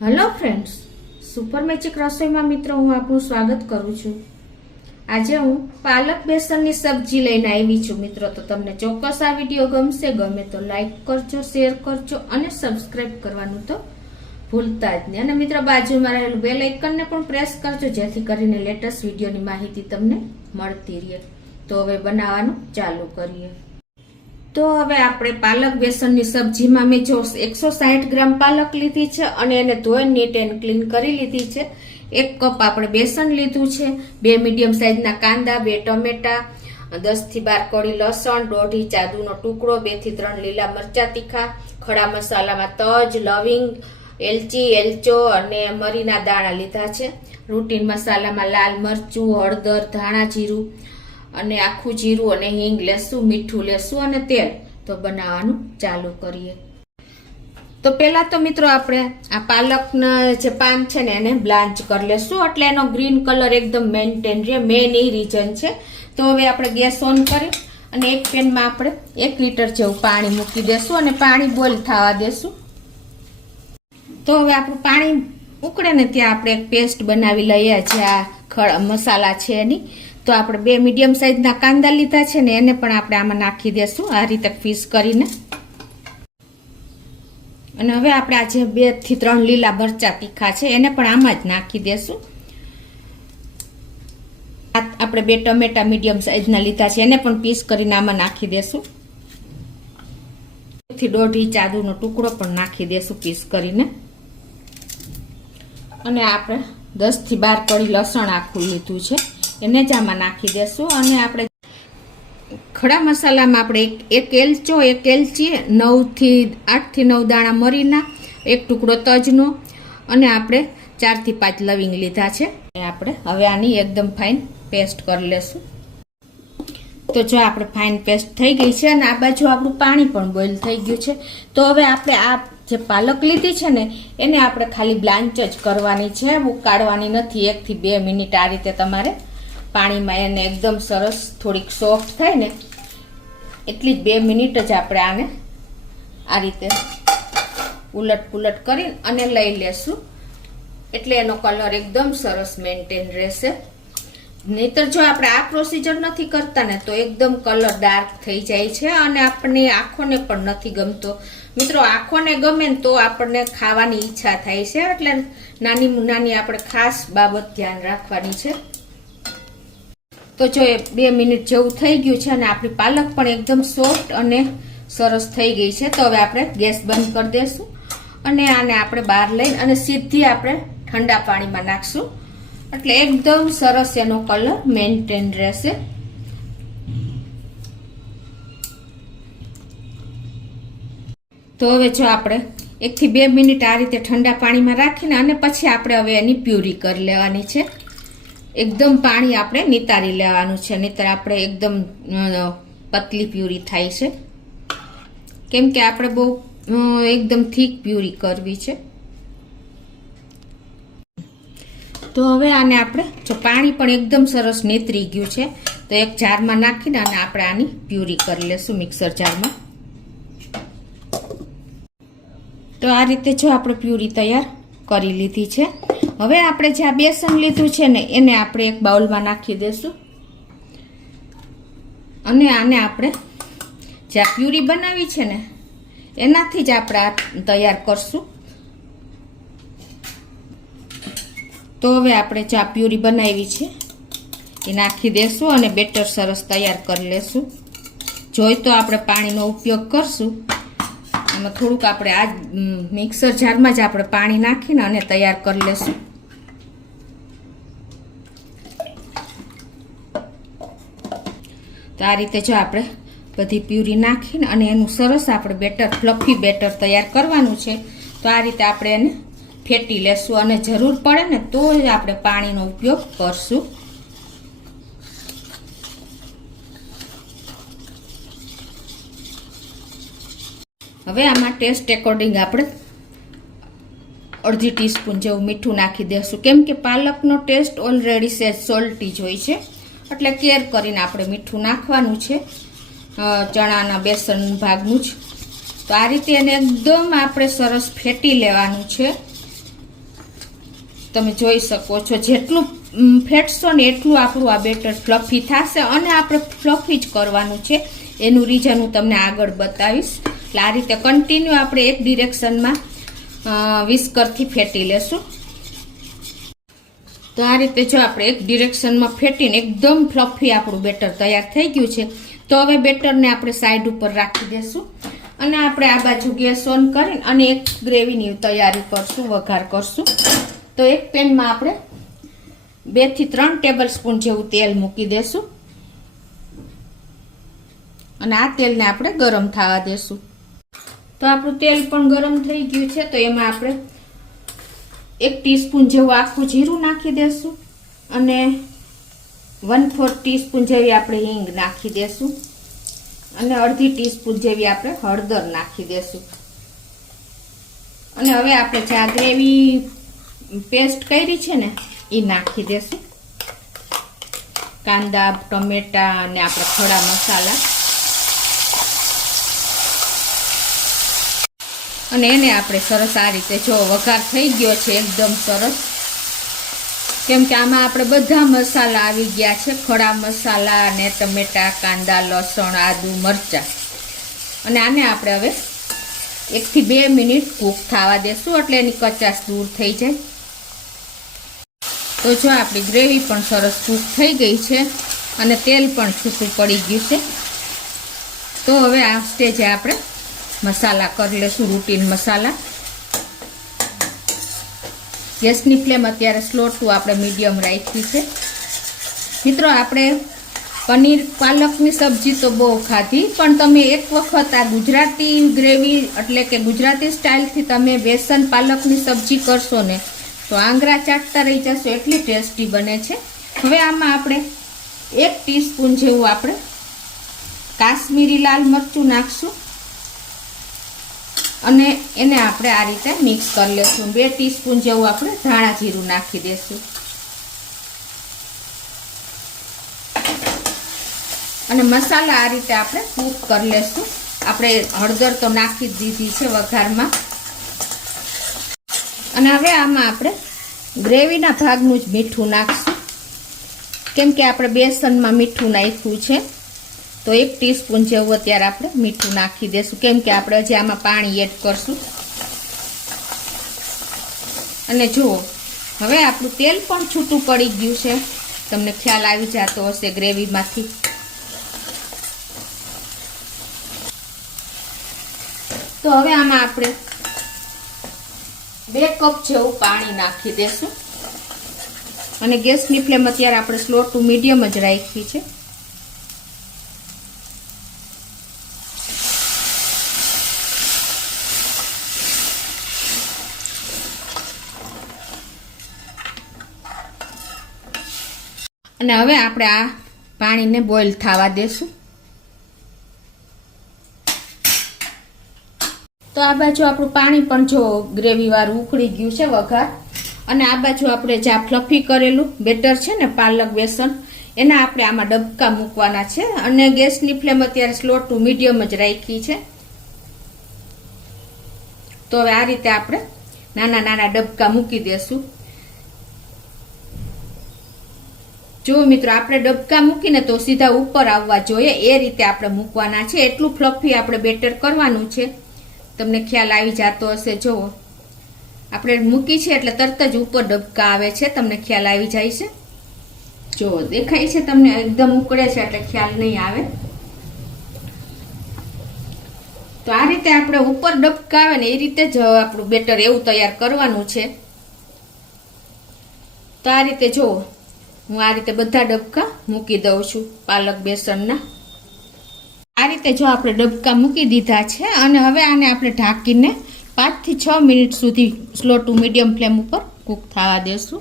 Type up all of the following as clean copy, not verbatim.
Hello friends, super magic રસોઈમાં મિત્રો હું આપનું સ્વાગત કરું છું। આજે હું પાલક બેસનની સબ્જી લઈને આવી છું મિત્રો। તો તમને ચોક્કસ આ વિડીયો ગમે તો લાઈક કરજો, શેર કરજો અને સબસ્ક્રાઇબ કરવાનું તો ભૂલતા જ નહીં। અને મિત્રો બાજુમાં રહેલું બેલ આઇકનને પણ પ્રેસ કરજો જેથી કરીને લેટેસ્ટ વિડીયોની માહિતી તમને મળતી રહે। તો હવે બનાવવાનું ચાલુ કરીએ। તો હવે આપણે પાલક બેસનની સબ્જીમાં મેં જો 160 ગ્રામ પાલક લીધી છે અને એને ધોઈ નીટ એન્ડ ક્લીન કરી લીધી છે। 1 કપ આપણે બેસન લીધું છે, 2 મીડિયમ સાઈઝના કાંદા, 2 ટમેટા, 10 થી 12 કળી લસણ, 1/2 ઇંચ આદુનો ટુકડો, 2 થી 3 લીલા મરચા તીખા, ખડા મસાલામાં તજ, લવિંગ, એલચી, એલચો અને મરીના દાણા લીધા છે। રૂટીન મસાલામાં લાલ મરચું, હળદર, ધાણા જીરું અને આખું જીરું અને હિંગ લેશું, મીઠું લેશું અને તેલ। તો બનાવવાનું ચાલુ કરીએ। તો પહેલા તો મિત્રો આપણે આ પાલકના જે પાન છે ને એને બ્લાન્ચ કરી લેશું એટલે એનો ગ્રીન કલર એકદમ મેન્ટેન રહે, મેન એ રીઝન છે। તો હવે આપણે ગેસ ઓન કરી અને એક પેનમાં આપણે 1 લીટર જેવું પાણી મૂકી દેશું અને પાણી બોઇલ થવા દેશું। તો હવે આપણું પાણી ઉકળે ને ત્યાં આપણે એક પેસ્ટ બનાવી લઈએ જે આ મસાલા છે એની। તો આપણે 2 મીડિયમ સાઈઝના કાંદા લીધા છે ને એને પણ આપણે આમાં નાખી દેશું આ રીતે પીસ કરીને। અને હવે આપણે આ જે 2 થી 3 લીલા મરચા તીખા છે એને પણ આમાં જ નાખી દેશું। આપણે 2 ટમેટા મીડિયમ સાઈઝના લીધા છે એને પણ પીસ કરીને આમાં નાખી દેશું। 1 થી 1.5 ઇંચ આદુનો ટુકડો પણ નાખી દેશું પીસ કરીને। અને આપણે 10 થી 12 કળી લસણ આખું લીધું છે એને જ આમાં નાખી દેશું। અને આપણે ખડા મસાલામાં આપણે એક એલચો, એક એલચી, 9 થી 8 થી 9 દાણા મરીના, 1 ટુકડો તજનો અને આપણે 4 થી 5 લવિંગ લીધા છે। આપણે હવે આની એકદમ ફાઇન પેસ્ટ કરી લેશું। તો જો આપણે ફાઇન પેસ્ટ થઈ ગઈ છે અને આ બાજુ આપણું પાણી પણ બોઇલ થઈ ગયું છે। તો હવે આપણે આ જે પાલક લીધી છે ને એને આપણે ખાલી બ્લાન્ચ જ કરવાની છે, ઉકાળવાની નથી। 1 થી 2 મિનિટ આ રીતે તમારે પાણીમાં એને એકદમ સરસ થોડીક સોફ્ટ થાય ને એટલી જ 2 મિનિટ જ આપણે આને આ રીતે ઉલટ પુલટ કરીને અને લઈ લેશું એટલે એનો કલર એકદમ સરસ મેન્ટેન રહેશે। નહીતર જો આપણે આ પ્રોસીજર નથી કરતા ને તો એકદમ કલર ડાર્ક થઈ જાય છે અને આપણને આંખોને પણ નથી ગમતો। મિત્રો આંખોને ગમે ને તો આપણને ખાવાની ઈચ્છા થાય છે એટલે નાની નાની આપણે ખાસ બાબત ધ્યાન રાખવાની છે। તો જો 2 મિનિટ જેવું થઈ ગયું છે અને આપણી પાલક પણ એકદમ સોફ્ટ અને સરસ થઈ ગઈ છે। તો હવે આપણે ગેસ બંધ કરી દઈશું અને આને આપણે બહાર લઈને અને સીધી આપણે ઠંડા પાણીમાં નાખશું એટલે એકદમ સરસ એનો કલર મેન્ટેન રહેશે। તો હવે જો આપણે 1 થી 2 મિનિટ આ રીતે ઠંડા પાણીમાં રાખીને અને પછી આપણે હવે એની પ્યુરી કરી લેવાની છે। એકદમ પાણી આપણે નિતારી લેવાનું છે નહીતર આપણે એકદમ પતલી પ્યુરી થાય છે કેમ કે આપણે બહુ એકદમ થીક પ્યુરી કરવી છે। તો હવે આને આપણે જો પાણી પણ એકદમ સરસ નીતરી ગયું છે તો એક જારમાં નાખીને અને આપણે આની પ્યુરી કરી લેશું મિક્સર જારમાં। તો આ રીતે જો આપણે પ્યુરી તૈયાર કરી લીધી છે। હવે આપણે જે આ બેસન લીધું છે ને એને આપણે એક બાઉલમાં નાખી દેશું અને આને આપણે જે આ પ્યુરી બનાવી છે ને એનાથી જ આપણે આ તૈયાર કરશું। તો હવે આપણે જે આ પ્યુરી બનાવી છે એ નાખી દેશું અને બેટર સરસ તૈયાર કરી લેશું। જોઈ તો આપણે પાણીનો ઉપયોગ કરશું, એમાં થોડુંક આપણે આ મિક્સર જારમાં જ આપણે પાણી નાખીને અને તૈયાર કરી લેશું। તો આ રીતે જો આપણે બધી પ્યુરી નાખીને અને એનું સરસ આપણે બેટર ફ્લફી બેટર તૈયાર કરવાનું છે। તો આ રીતે આપણે એને ફેટી લેશું અને જરૂર પડે ને તો જ આપણે પાણીનો ઉપયોગ કરશું। હવે આમાં ટેસ્ટ એકોર્ડિંગ આપણે 1/2 ટીસ્પૂન જેવું મીઠું નાખી દેશું કેમ કે પાલકનો ટેસ્ટ ઓલરેડી સેજ સોલ્ટી જ હોય છે એટલે કેર કરીને આપણે મીઠું નાખવાનું છે ચણાના બેસન ભાગનું જ। તો આ રીતે એને એકદમ આપણે સરસ ફેટી લેવાનું છે તમે જોઈ શકો છો જેટલું ફેટશો ને એટલું આપણું આ બેટર ફ્લફી થશે અને આપણે ફ્લફી જ કરવાનું છે. એનું રીઝન હું તમને આગળ બતાવીશ. એટલે આ રીતે કન્ટિન્યુ આપણે એક ડિરેક્શનમાં વિસ્કરથી ફેટી લેશું. તો આ રીતે જો આપણે એક ડિરેક્શનમાં ફેટીને એકદમ ફ્લફી આપણું બેટર તૈયાર થઈ ગયું છે. તો હવે બેટરને આપણે સાઈડ ઉપર રાખી દેશું અને આપણે આ બાજુ ગેસ ઓન કરીને અને એક ગ્રેવીની તૈયારી કરશું, વઘાર કરશું. તો એક પેનમાં આપણે 2 થી 3 ટેબલ સ્પૂન જેવું તેલ મૂકી દેશું અને આ તેલને આપણે ગરમ થવા દેશું. તો આપણું તેલ પણ ગરમ થઈ ગયું છે. તો એમાં આપણે 1 ટીસ્પૂન જેવું આખું જીરું નાખી દેશું અને 1/4 ટીસ્પૂન જેવી આપણે હિંગ નાખી દેશું અને અડધી ટીસ્પૂન જેવી આપણે હળદર નાખી દેશું. અને હવે આપણે જે આ ગ્રેવી પેસ્ટ કરી છે ને એ નાખી દેશું. કાંદા, ટમેટા અને આપણે ખડા મસાલા અને એને આપણે સરસ આ રીતે જો વઘાર થઈ ગયો છે એકદમ સરસ. કેમ કે આમાં આપણે બધા મસાલા આવી ગયા છે, ખડા મસાલા અને ટમેટા, કાંદા, લસણ, આદુ, મરચાં. અને આને આપણે હવે 1 થી 2 મિનિટ કૂક થવા દેશું એટલે એની કચાશ દૂર થઈ જાય. તો જો આપણી ગ્રેવી પણ સરસ કૂક થઈ ગઈ છે અને તેલ પણ છૂટું પડી ગયું છે. તો હવે આ સ્ટેજે આપણે મસાલા કરી લેશું, રૂટીન મસાલા. ગેસની ફ્લેમ અત્યારે સ્લો ટુ આપણે મીડિયમ રાખી છે. મિત્રો આપણે પનીર પાલકની સબ્જી તો બહુ ખાધી, પણ તમે એક વખત આ ગુજરાતી ગ્રેવી એટલે કે ગુજરાતી સ્ટાઇલથી તમે બેસન પાલકની સબ્જી કરશો ને તો આંગળા ચાટતા રહી જશો, એટલી ટેસ્ટી બને છે. હવે આમાં આપણે 1 ટીસ્પૂન જેવું આપણે કાશ્મીરી લાલ મરચું નાખશું અને એને આપણે આ રીતે મિક્સ કરી લેશું. 2 ટીસ્પૂન જેવું આપણે ધાણા જીરું નાખી દેશું અને મસાલા આ રીતે આપણે કૂક કરી લેશું. આપણે હળદર તો નાખી જ દીધી છે વઘારમાં. અને હવે આમાં આપણે ગ્રેવીના ભાગનું જ મીઠું નાખશું. કેમ કે આપણે બેસનમાં મીઠું નાખ્યું છે તો 1 ટીસ્પૂન જેવું અત્યારે આપણે મીઠું નાખી દેશું. કેમ કે આપણે હજી આમાં પાણી એડ કરશું. અને જુઓ હવે આપણું તેલ પણ છૂટું પડી ગયું છે, તમને ખ્યાલ આવી જતો હશે ગ્રેવીમાંથી. તો હવે આમાં આપણે 2 કપ જેવું પાણી નાખી દેશું અને ગેસની ફ્લેમ અત્યારે આપણે સ્લો ટુ મીડિયમ જ રાખી છે. અને હવે આપણે આ પાણીને બોઇલ થવા દેશું. તો આ બાજુ આપણું પાણી પણ જો ગ્રેવી વાળું ઉકળી ગયું છે વઘાર. અને આ બાજુ આપણે જે ફ્લફી કરેલું બેટર છે ને પાલક બેસન, એના આપણે આમાં ડબકા મૂકવાના છે અને ગેસની ફ્લેમ અત્યારે સ્લો ટુ મીડિયમ જ રાખી છે. તો હવે આ રીતે આપણે નાના નાના ડબકા મૂકી દેશું. જો મિત્રો આપણે ડબકા મૂકીને તો સીધા ઉપર આવવા જોઈએ એ રીતે આપણે મૂકવાના છે. એટલું ફ્લફી આપણે બેટર કરવાનું છે. તમને ખ્યાલ આવી જતો હશે. જુઓ આપણે મૂકી છે એટલે તરત જ ઉપર ડબકા આવે છે, તમને ખ્યાલ આવી જાય છે. જુઓ દેખાય છે તમને, એકદમ ઉકળે છે એટલે ખ્યાલ નહીં આવે. તો આ રીતે આપણે ઉપર ડબકા આવે ને એ રીતે જ આપણું બેટર એવું તૈયાર કરવાનું છે. તો આ રીતે જુઓ હું આ રીતે બધા ડબકા મૂકી દઉં છું પાલક બેસનના. આ રીતે જો આપણે ડબકા મૂકી દીધા છે અને હવે આને આપણે ઢાંકીને 5 થી 6 મિનિટ સુધી સ્લો ટુ મીડિયમ ફ્લેમ ઉપર કૂક થવા દેશું.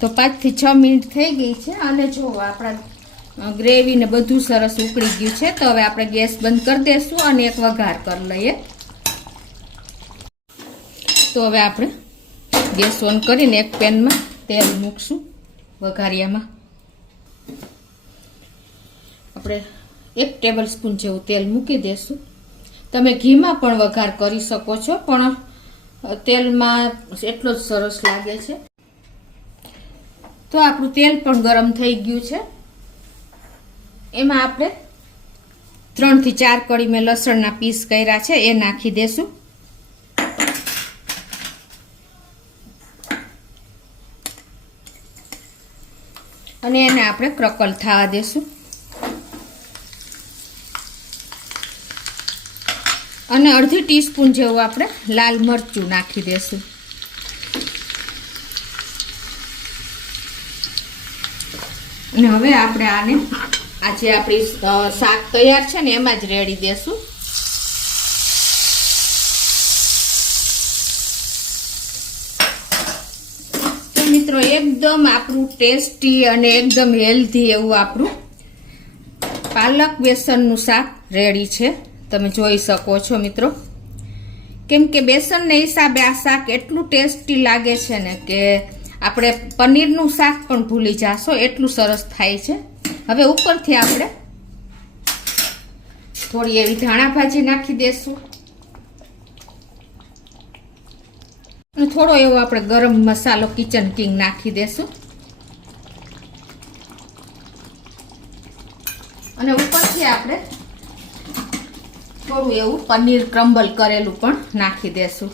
તો 5 થી 6 મિનિટ થઈ ગઈ છે અને જો આપણા ગ્રેવી ને બધું સરસ ઉકળી ગયું છે. તો હવે આપણે ગેસ બંધ કરી દેશું અને એક વઘાર કરી લઈએ. તો હવે આપણે ગેસ ઓન કરીને એક પેનમાં તેલ મૂકશું. વઘારિયામાં આપણે 1 ટેબલ સ્પૂન જેવું તેલ મૂકી દેશું. તમે ઘીમાં પણ વઘાર કરી શકો છો, પણ તેલમાં એટલો જ સરસ લાગે છે. તો આપણું તેલ પણ ગરમ થઈ ગયું છે. એમાં આપણે 3 થી 4 કળી મેં લસણના પીસ કર્યા છે એ નાખી દેશું. અને એને આપણે ક્રકલ થવા દેશું. અને અડધી ટીસ્પૂન જેવું આપણે લાલ મરચું નાખી દેશું. અને હવે આપણે આને આજે આપણી શાક તૈયાર છે ને એમાં જ રેડી દેશું. તો મિત્રો એકદમ આપણું ટેસ્ટી અને એકદમ હેલ્ધી એવું આપણું પાલક બેસનનું શાક રેડી છે. તમે જોઈ શકો છો મિત્રો. કેમ કે બેસનને હિસાબે આ શાક એટલું ટેસ્ટી લાગે છે ને કે આપણે પનીરનું શાક પણ ભૂલી જાશો એટલું સરસ થાય છે. હવે ઉપરથી આપણે થોડી એવી ધાણા ભાજી નાખી દેશું. અને થોડો એવો આપણે ગરમ મસાલો કિચન કિંગ નાખી દેશું. અને ઉપરથી આપણે થોડું એવું પનીર ક્રમ્બલ કરેલું પણ નાખી દેશું.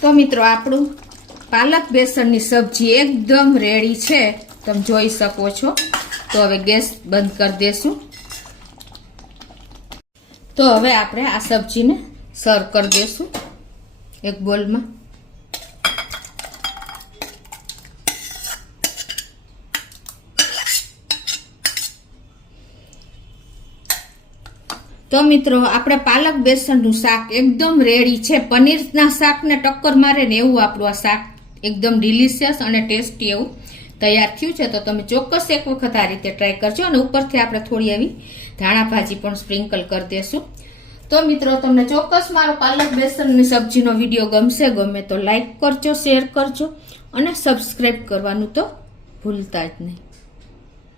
તો મિત્રો આપણું પાલક બેસનની સબ્જી એકદમ રેડી છે. તમે જોઈ શકો છો. તો હવે ગેસ બંધ કરી દેશું. તો હવે આપણે આ સબ્જીને સર્વ કરી દેશું એક બોલમાં. તો મિત્રો આપણે પાલક બેસનનું શાક એકદમ રેડી છે. પનીરના શાકને ટક્કર મારે ને એવું આપણું આ શાક એકદમ ડિલિશિયસ અને ટેસ્ટી એવું તૈયાર થયું છે. તો તમે ચોક્કસ એક વખત આ રીતે ટ્રાય કરજો. અને ઉપરથી આપણે થોડી એવી ધાણા ભાજી પણ સ્પ્રિંકલ કરી દેશું. તો મિત્રો તમને ચોક્કસ મારો પાલક બેસનની સબ્જીનો વિડીયો ગમે તો લાઈક કરજો, શેર કરજો અને સબસ્ક્રાઈબ કરવાનું તો ભૂલતા જ નહીં.